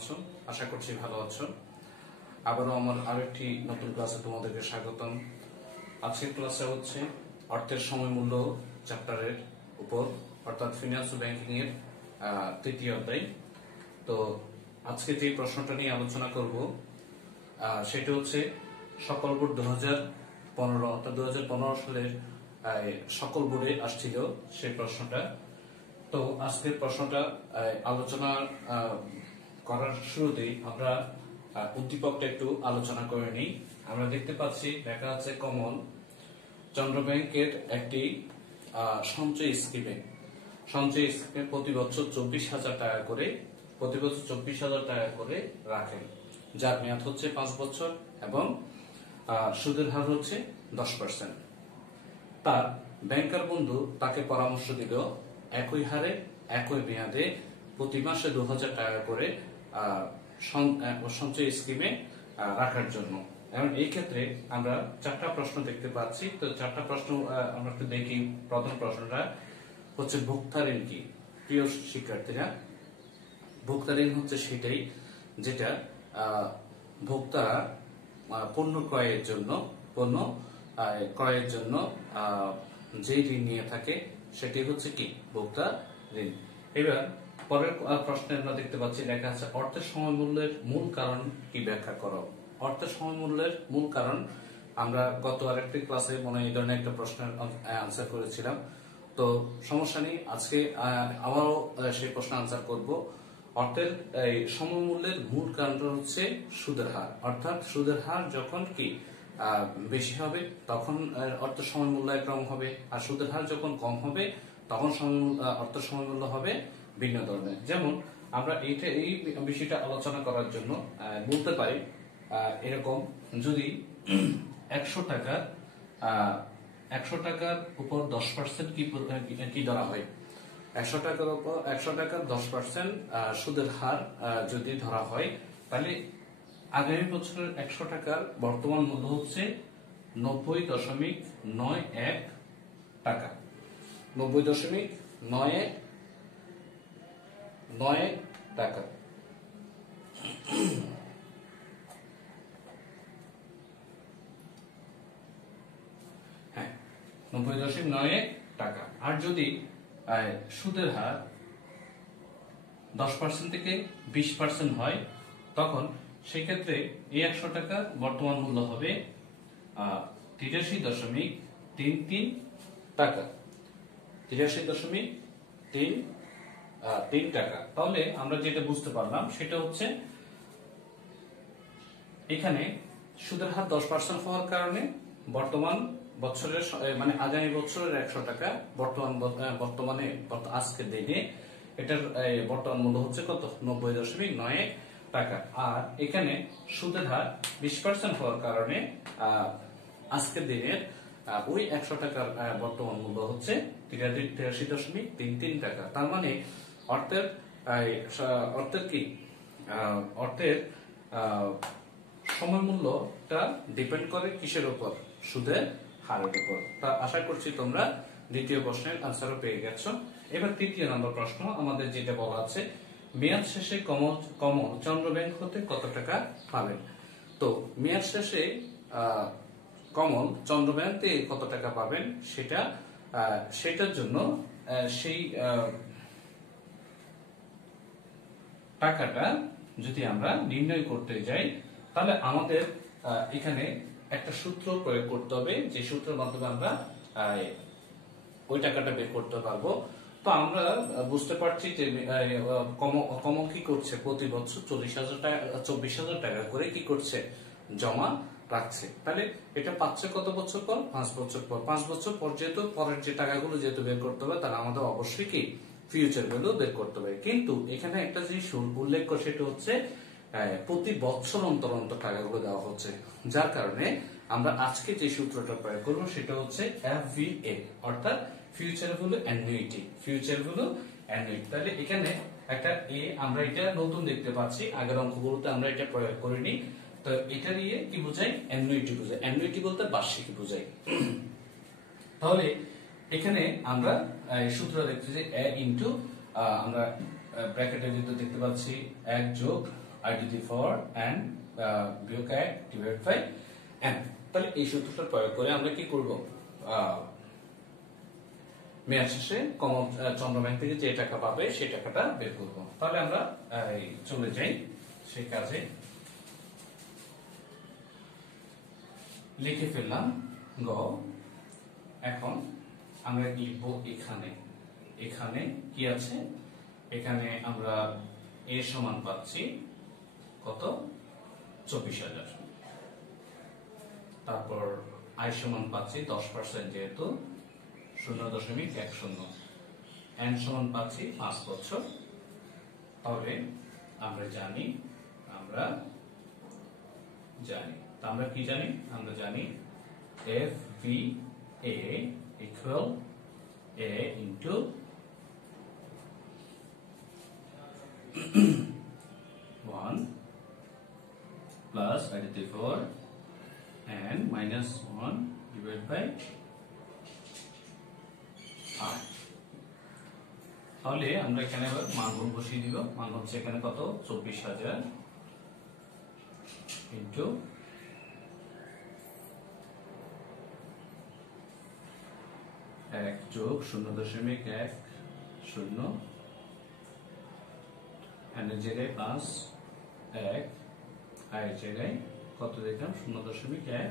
আছো? আশা করছি ভালো আছো। আবারও আমার আরেকটি নতুন ক্লাসে তোমাদেরকে স্বাগতম। আজকের ক্লাসে হচ্ছে অর্থের সময় মূল্য চ্যাপ্টারের উপর, অর্থাৎ ফিনান্স ও ব্যাংকিং এর তৃতীয় অধ্যায়। তো আজকে যে প্রশ্নটা নিয়ে আলোচনা করব সেটা হচ্ছে সকল বোর্ড 2015 অর্থাৎ 2015 সালের সকল বোর্ডে আসছিল সেই প্রশ্নটা। তো আজকের প্রশ্নটা আলোচনা করার শুরুতেই আমরা উদ্দীপকটা একটু আলোচনা করে নিই। আমরা দেখতে পাচ্ছি দেখা যাচ্ছে কমল চন্দ্র ব্যাংকের একটি সঞ্চয় স্কিমে প্রতি বছর 24,000 টাকা করে রাখেন, যার মেয়াদ হচ্ছে 5 বছর এবং সুদের হার হচ্ছে 10%। তার ব্যাংকার বন্ধু তাকে পরামর্শ দিল একই হারে একই মেয়াদে প্রতি মাসে 2,000 টাকা করে সঞ্চয় স্কিমে রাখার জন্য। এবং এই ক্ষেত্রে আমরা 4টা প্রশ্ন দেখতে পাচ্ছি। তো 4টা প্রশ্ন আমরা একটু দেখি। প্রথম প্রশ্নটা হচ্ছে ভোক্তা ঋণ কি? প্রিয় শিক্ষার্থীরা, ভোক্তা ঋণ হচ্ছে সেটাই যেটা ভোক্তারা পণ্য ক্রয়ের জন্য যে ঋণ নিয়ে থাকে সেটি হচ্ছে কি? ভোক্তা ঋণ। এবার পরের প্রশ্নে আমরা দেখতে পাচ্ছি লেখা আছে অর্থের সময় মূল্যের মূল কারণ কি ব্যাখ্যা করো। অর্থের সময় মূল্যের মূল কারণ আমরা গত আরেকটি ক্লাসে মনে হয় এই ধরনের একটা প্রশ্নের আনসার করেছিলাম। তো সমস্যা নেই, আজকে আবারও সেই প্রশ্ন আনসার করব। অর্থের সময় মূল্যের মূল কারণটা হচ্ছে সুদের হার, অর্থাৎ সুদের হার যখন কি বেশি হবে তখন অর্থের সময় মূল্য একরকম হবে, আর সুদের হার যখন কম হবে তখন অর্থের সময় মূল্য হবে ভিন্ন ধরনের। যেমন আমরা এই বিষয়টা আলোচনা করার জন্য বলতে পারি এরকম, যদি 100 টাকার উপর 10% কি ধরা হয়, 100 টাকার 10% সুদের হার যদি ধরা হয়, তাহলে আগামী বছরের 100 টাকার বর্তমান মূল্য হচ্ছে 90.91 টাকা। 90.91 টাকা। হ্যাঁ, 90.91 টাকা। আর যদি সুদের হার 10% থেকে 20% হয়, তখন সেই ক্ষেত্রে এই 100 টাকার বর্তমান মূল্য হবে 83.33 টাকা। 83.33 টাকা। তাহলে আমরা যেটা বুঝতে পারলাম সেটা হচ্ছে এখানে সুদের হার 10% হওয়ার কারণে বর্তমান বছরের মানে আগামী বছরের 100 টাকা বর্তমানে আজকের দিনে এটার বর্তমান মূল্য হচ্ছে কত? 90.91 টাকা। আর এখানে সুদের হার 20% হওয়ার কারণে আজকের দিনের ওই 100 টাকার বর্তমান মূল্য হচ্ছে 83.33 টাকা। তার মানে অর্থের সময় মূল্যটা ডিপেন্ড করে কিসের উপর? সুদের হারের উপর। তা আশা করছি তোমরা দ্বিতীয় প্রশ্নের আনসারও পেয়ে গেছো। এবার তৃতীয় নম্বর প্রশ্ন আমাদের যেটা বলা আছে, মেয়াদ শেষে কমল চন্দ্র ব্যাংক হতে কত টাকা পাবেন। তো মেয়াদ শেষে কমল চন্দ্র ব্যাংক থেকে কত টাকা পাবেন সেটার জন্য সেই টাকাটা যদি আমরা নির্ণয় করতে যাই, তাহলে আমাদের এখানে একটা সূত্র প্রয়োগ করতে হবে, যে সূত্রের মাধ্যমে আমরা ওই টাকাটা বের করতে পারবো। তো আমরা বুঝতে পারছি যে কমল কি করছে, প্রতি বছর 24,000 টাকা করে কি করছে? জমা রাখছে। তাহলে এটা পাচ্ছে কত বছর পর? 5 বছর পর। 5 বছর পর যেহেতু পরের যে টাকাগুলো যেহেতু বের করতে হবে, তাহলে আমাদের অবশ্যই কি ফিউচার ভ্যালু বের করতে হবে। কিন্তু এখানে একটা জিনিস উল্লেখ করে, সেটা হচ্ছে প্রতি বছর অন্তর অন্তর টাকাগুলো দেওয়া হচ্ছে, যার কারণে আমরা আজকে যে সূত্রটা প্রয়োগ করবো সেটা হচ্ছে FVA, অর্থাৎ ফিউচার ভ্যালু অ্যানুইটি। তাহলে এখানে একটা আমরা এটা নতুন দেখতে পাচ্ছি, আগের অঙ্কগুলোতে আমরা এটা প্রয়োগ করিনি। তো এটা দিয়ে কি বোঝায়? অ্যানুইটি বোঝায়। অ্যানুইটি বলতে বার্ষিকী বোঝায়। তাহলে এখানে আমরা সূত্র দেখতেছি আমরা ব্র্যাকেটে যেহেতু দেখতে পাচ্ছি 1 যোগ I to the 4 and বিয়োগ 1 divided by n। তাহলে এই সূত্রটা প্রয়োগ করে আমরা কি করব, মেয়াদ শেষে কমন চন্দ্র ব্যাংক থেকে যে টাকা পাবে সেই টাকাটা বের করব। তাহলে আমরা চলে যাই সেই কাজে। লিখে ফেললাম গ। এখন আমরা লিখব এখানে, এখানে কি আছে, এখানে আমরা এ সমান পাচ্ছি কত, 24,000। তারপর আই সমান পাচ্ছি 10% যেহেতু 0.10, এন সমান পাচ্ছি 5 বছর। তাহলে আমরা জানি তা আমরা কি জানি, আমরা জানি F V A equal A into 1 plus I to the 4 and minus 1 divided by r। তাহলে আমরা এখানে আবার মানগুলো বসিয়ে দিব। মান হচ্ছে এখানে কত, 24,000 ইনটু 1 যোগ 0.10 এন এর জায়গায় প্লাস 1 আর এর জায়গায় কত দেখলাম, 0.10।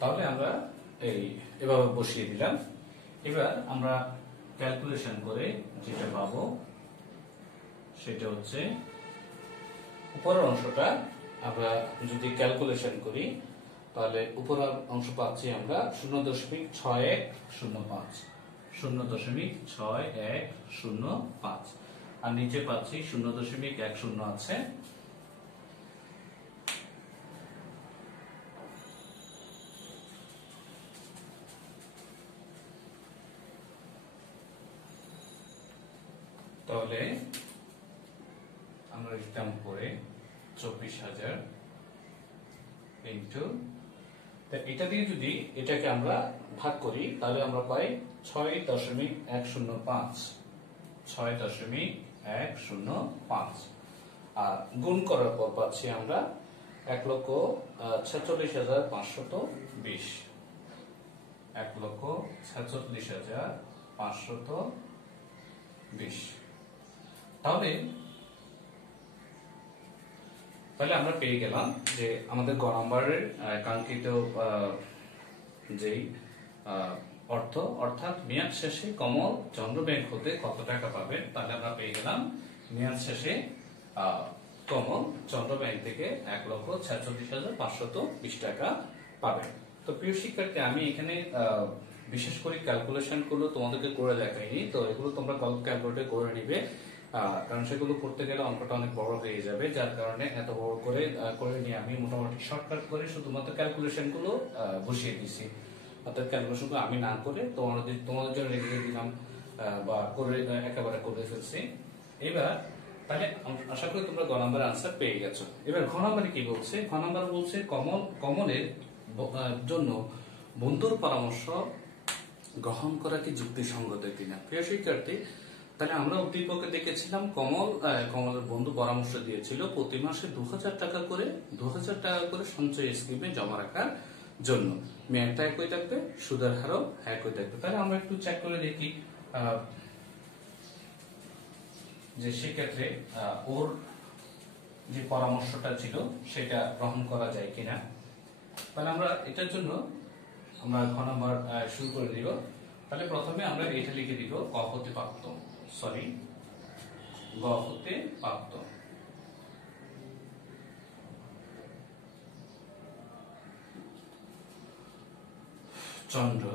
তাহলে আমরা এভাবে বসিয়ে দিলাম। এবার আমরা ক্যালকুলেশন করে যেটা পাবো সেটা হচ্ছে উপরের অংশটা আমরা যদি ক্যালকুলেশন করি তাহলে উপরের অংশ পাচ্ছি আমরা 0.6105, 0.6105, আর নিচে পাচ্ছি 0.10 আছে। তাহলে আমরা লিখতাম করে 24,000 ইনটু, এটা দিয়ে যদি এটাকে আমরা ভাগ করি তাহলে আমরা পাই 6.105, 6.105, আর গুণ করার পর পাচ্ছি আমরা 1,46,520, 1,46,520। তাহলে আমরা পেয়ে গেলাম যে আমাদের গ নম্বরের কাঙ্ক্ষিত যেই অর্থ, অর্থাৎ মেয়াদ শেষে কমল চন্দ্র ব্যাংক হতে কত টাকা পাবেন। তাহলে আমরা পেয়ে গেলাম মেয়াদ শেষে কমল চন্দ্র ব্যাংক থেকে 1,46,520 টাকা পাবেন। তো প্রিয় শিক্ষার্থী, আমি এখানে বিশেষ করে ক্যালকুলেশন গুলো তোমাদেরকে করে দেখাইনি, তো এগুলো তোমরা ক্যালকুলেটে করে নিবে, কারণ সেগুলো করতে গেলে অঙ্কটা অনেক বড় হয়ে যাবে, যার কারণে এত বড় করে নিয়ে আমি মোটামুটি শর্টকাট করে শুধুমাত্র ক্যালকুলেশন গুলো বসিয়ে দিছি। অর্থাৎ ক্যালকুলেশন গুলো আমি না করে তোমাদের জন্য রেখে দিলাম বা করে একেবারে করে ফেলছি। এবার তাহলে আশা করি তোমরা গ নম্বর আনসার পেয়ে গেছো। এবার ঘ নম্বরে কি বলছে, ঘ নম্বর বলছে কমলের জন্য বন্ধুর পরামর্শ গ্রহণ করা কি যুক্তিসঙ্গত কিনা। প্রিয় শিক্ষার্থী, তাহলে আমরা উদ্দীপকে দেখেছিলাম কমলের বন্ধু পরামর্শ দিয়েছিল প্রতি মাসে 2,000 টাকা করে সঞ্চয় স্কিমে জমা রাখার জন্য। মেয়াদটা একই থাকবে, সুদের হারও একই থাকবে। তাহলে আমরা একটু চেক করে দেখি যে সেক্ষেত্রে ওর যে পরামর্শটা ছিল সেটা গ্রহণ করা যায় কিনা। তাহলে আমরা এটার জন্য আমরা ঘ নম্বর শুরু করে দিব। তাহলে প্রথমে আমরা এটা লিখে দিব গ হতে প্রাপ্ত, চন্দ্র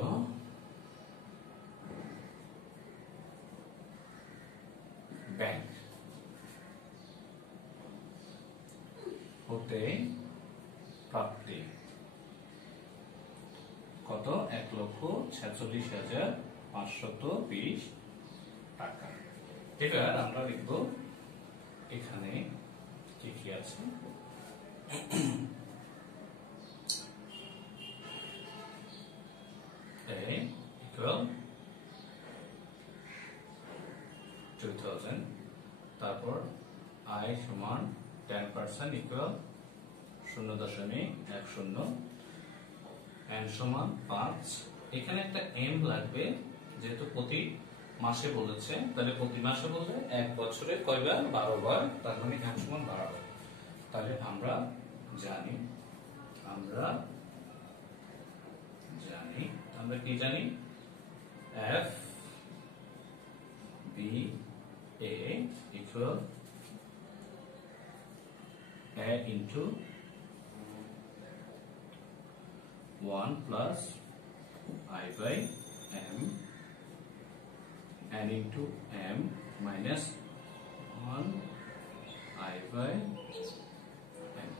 ব্যাংক হতে প্রাপ্তি কত, 1,46,520 টাকা। এবার আমরা লিখব এখানে কি কি আছে, equal 2,000, তারপর 5% ইকুয়াল 0.10 n সমান 5। এখানে একটা m লাগবে যেহেতু প্রতি মাসে বলেছে, তাহলে প্রতি মাসে বললে 1 বছরে কয়বার? 12 বার, তার মানে m সমান 12। তাহলে আমরা জানি কি জানি f b a equal a into 1 plus I by m n into m minus 1 I by m।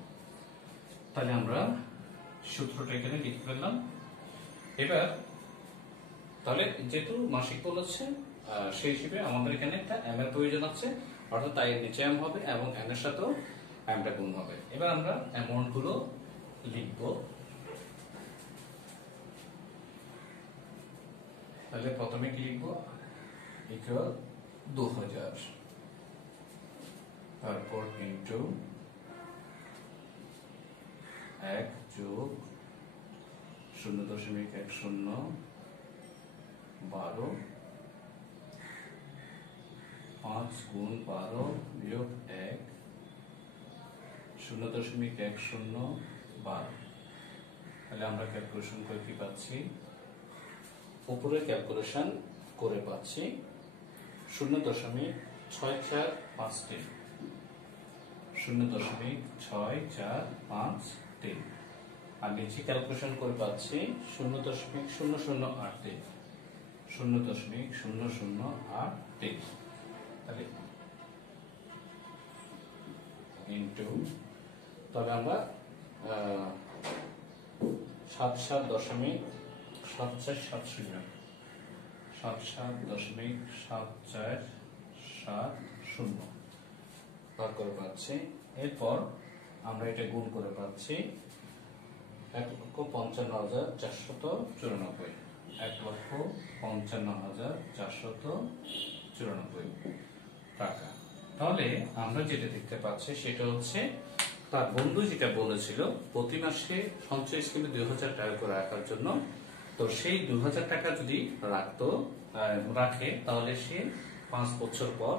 তাহলে আমরা সূত্রটা এখানে লিখে ফেললাম। এবার তাহলে যেহেতু মাসিক বলেছে সেই হিসেবে আমাদের এখানে একটা m এর প্রয়োজন আছে, অর্থাৎ তাই নিচে m হবে এবং n এর সাথেও m টা গুণ হবে। এবার আমরা অ্যামাউন্ট গুলো লিখব। তাহলে প্রথমে কি লিখব? ইকুয়াল 2000, তারপর ইনটু 1 যোগ 0.10 12, 5 গুণ 12 বিয়োগ 1 0.10 12। তাহলে আমরা ক্যালকুলেশন করে কি পাচ্ছি? উপরে ক্যালকুলেশন করে পাচ্ছি 0.6453, 0.6453, আর নিচে ক্যালকুলেশন করে পাচ্ছি 0.0083, 0.0083। তাহলে ইনটু, তবে আমরা 77.7470 ভাগ করে পাচ্ছি। এরপর আমরা এটা গুণ করে পাচ্ছি 1,55,494, 1,55,494 টাকা। তাহলে আমরা যেটা দেখতে পাচ্ছি সেটা হচ্ছে তার বন্ধু যেটা বলেছিল প্রতি মাসে সঞ্চয় স্কিমে 2000 টাকা করে রাখার জন্য, তো সেই 2000 টাকা যদি রাখে তাহলে সে 5 বছর পর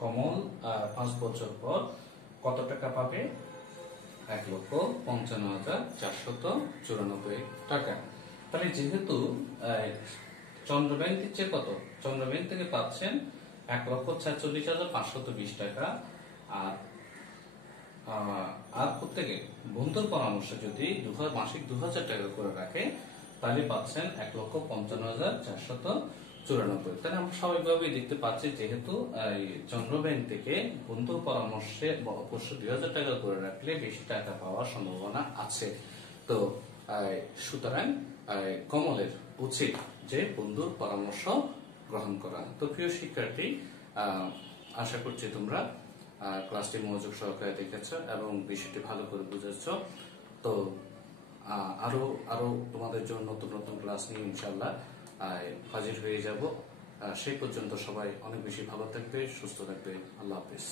কমল 5 বছর পর কত টাকা পাবে? 1,55,494 টাকা। তাহলে যেহেতু চন্দ্র ব্যাংক দিচ্ছে কত? চন্দ্র ব্যাংক থেকে পাচ্ছেন 1,46,520 টাকা, আর প্রত্যেকে বন্ধুর পরামর্শে যদি মাসিক 2000 টাকা করে রাখে তাহলে পাচ্ছেন 1,55,494। তাহলে আমরা স্বাভাবিকভাবেই দেখতে পাচ্ছি যেহেতু চন্দ্র ব্যাংক থেকে বন্ধুর পরামর্শে অবশ্যই 2000 টাকা করে রাখলে বেশি টাকা পাওয়ার সম্ভাবনা আছে। তো সুতরাং কমলের উচিত যে বন্ধুর পরামর্শ গ্রহণ করা। তো প্রিয় শিক্ষার্থী, আশা করছি তোমরা ক্লাসটি মনোযোগ সহকারে দেখেছো এবং বিষয়টি ভালো করে বুঝেছ। তো আরো তোমাদের জন্য নতুন নতুন ক্লাস নিয়ে ইনশাআল্লাহ হাজির হয়ে যাব। সেই পর্যন্ত সবাই অনেক বেশি ভালো থাকবে, সুস্থ থাকবে। আল্লাহ হাফেজ।